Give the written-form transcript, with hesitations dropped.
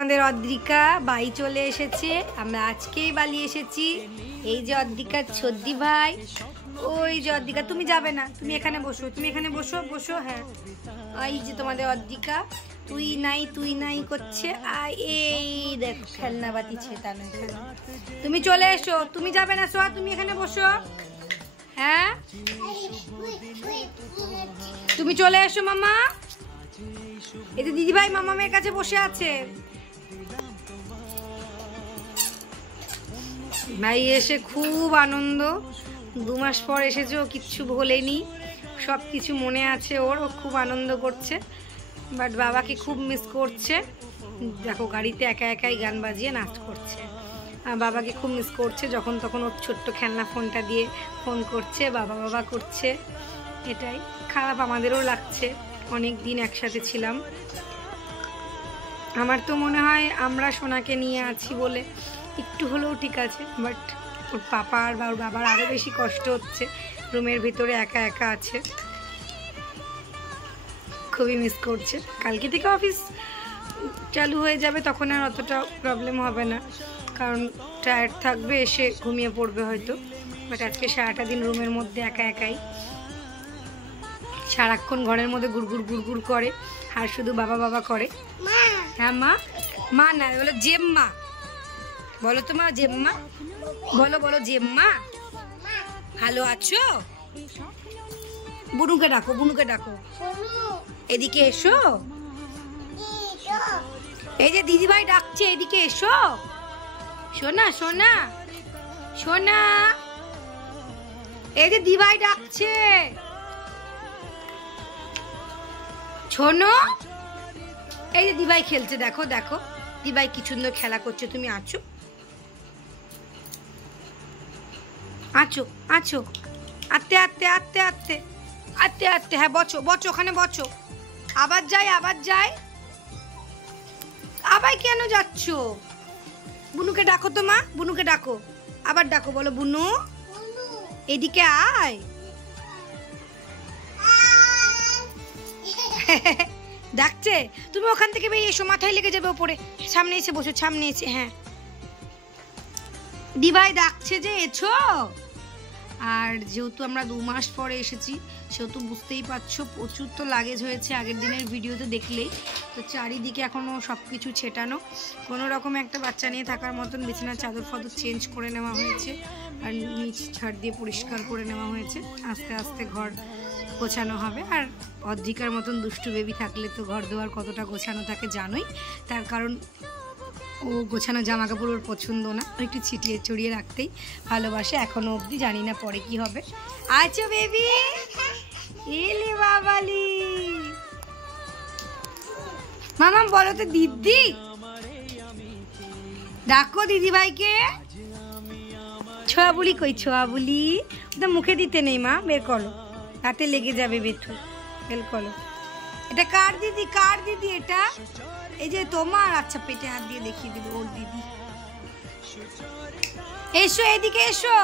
আমাদের অদ্রিকা বাই চলে এসেছে, আমরা আজকেই বালি এসেছি। এই যে অদ্রিকার ছদ্দি ভাই, ওই যে অদ্রিকা, তুমি যাবে না, তুমি এখানে বসো, তুমি এখানে বসো বসো। হ্যাঁ, এই যে তোমাদের অদ্রিকা তুই নাই করছে। আর এই দেখো খেলনা বাতি ছেটানো এখানে। তুমি চলে এসো, তুমি যাবে না সোয়া, তুমি এখানে বসো। হ্যাঁ তুমি চলে এসো মামা। এই যে দিদিভাই মামামের কাছে বসে আছে। ভাই এসে খুব আনন্দ, 2 মাস পর এসেছে, ও কিচ্ছু ভোলেনি, সব কিছু মনে আছে ওর, ও খুব আনন্দ করছে। বাট বাবাকে খুব মিস করছে। দেখো গাড়িতে একা একাই গান বাজিয়ে নাচ করছে, আর বাবাকে খুব মিস করছে। যখন তখন ওর ছোট্ট খেলনা ফোনটা দিয়ে ফোন করছে, বাবা বাবা করছে। এটাই খারাপ আমাদেরও লাগছে, অনেক দিন একসাথে ছিলাম। আমার তো মনে হয় আমরা সোনাকে নিয়ে আছি বলে একটু হলেও ঠিক আছে, বাট ওর পাপার বা ওর বাবার আরও বেশি কষ্ট হচ্ছে, রুমের ভিতরে একা একা আছে, খুবই মিস করছে। কালকে থেকে অফিস চালু হয়ে যাবে, তখন আর অতটা প্রবলেম হবে না, কারণ টায়ার্ড থাকবে, এসে ঘুমিয়ে পড়বে হয়তো। বাট আজকে সারাটা দিন রুমের মধ্যে একা একাই, সারাক্ষণ ঘরের মধ্যে গুড়গুড় গুড়গুড় করে, আর শুধু বাবা বাবা করে। হ্যাঁ মা, মা না বলো জেম্মা, বলো তো মা জেম্মা, বলো বলো জেম্মা। ভালো আছো? বুনুকে ডাকো, বুনুকে ডাকো, এদিকে এসো। এই যে দিদিভাই ডাকছে, এদিকে এসো। সোনা সোনা সোনা, এই যে দিদিভাই ডাকছে, শোনো। এই যে দিভাই খেলছে, দেখো দেখো দিভাই কি সুন্দর খেলা করছে। তুমি আছো আছো আছো, আত্তে আত্তে আত্তে আত্তে আত্তে আত্তে। হ্যাঁ বচো বচো, ওখানে বচো। আবার যাই আবার যাই, আবার কেন যাচ্ছ? বুনুকে ডাকো তো মা, বুনুকে ডাকো, আবার ডাকো, বলো বুনু এদিকে আয়। ডাকছে, তুমি ওখান থেকে বেরিয়ে এসো, মাথায় লেগে যাবে ওপরে। সামনে এসে বসো, সামনে এসে। হ্যাঁ দিভাই ডাকছে যে এসো। আর যেহেতু আমরা 2 মাস পরে এসেছি, সেহেতু বুঝতেই পারছো প্রচুর তো লাগেজ হয়েছে আগের দিনের ভিডিওতে দেখলেই। তো চারিদিকে এখনও সব কিছু ছেটানো, কোনো রকম একটা বাচ্চা নিয়ে থাকার মতন বিছানার চাদর ফাদর চেঞ্জ করে নেওয়া হয়েছে, আর নিচ ছাড় দিয়ে পরিষ্কার করে নেওয়া হয়েছে। আস্তে আস্তে ঘর গোছানো হবে। আর অদ্রিকার মতন দুষ্টু বেবি থাকলে তো ঘর দুয়ার কতটা গোছানো থাকে জানোই, তার কারণ ও গোছানো জামা কাপড় ওর পছন্দ না, একটু ছিটিয়ে ছড়িয়ে রাখতেই ভালোবাসে এখনো অবধি, জানি না পরে কি হবে। আছো বেবি? এলি বাবালি, মামাম বলো তো দিদি, ডাকো দিদি ভাইকে। ছোয়া বুলি কই, ছোয়া বুলি ওটা মুখে দিতে নেই মা, বের করো, হাতে লেগে যাবে বেথু, বের করো। এটা কার দিদি, কার দিদি এটা? এই যে তোমার। আচ্ছা পেটে হাত দিয়ে দেখিয়ে দিবে ওর দিদি। এসো এদিকে এসো।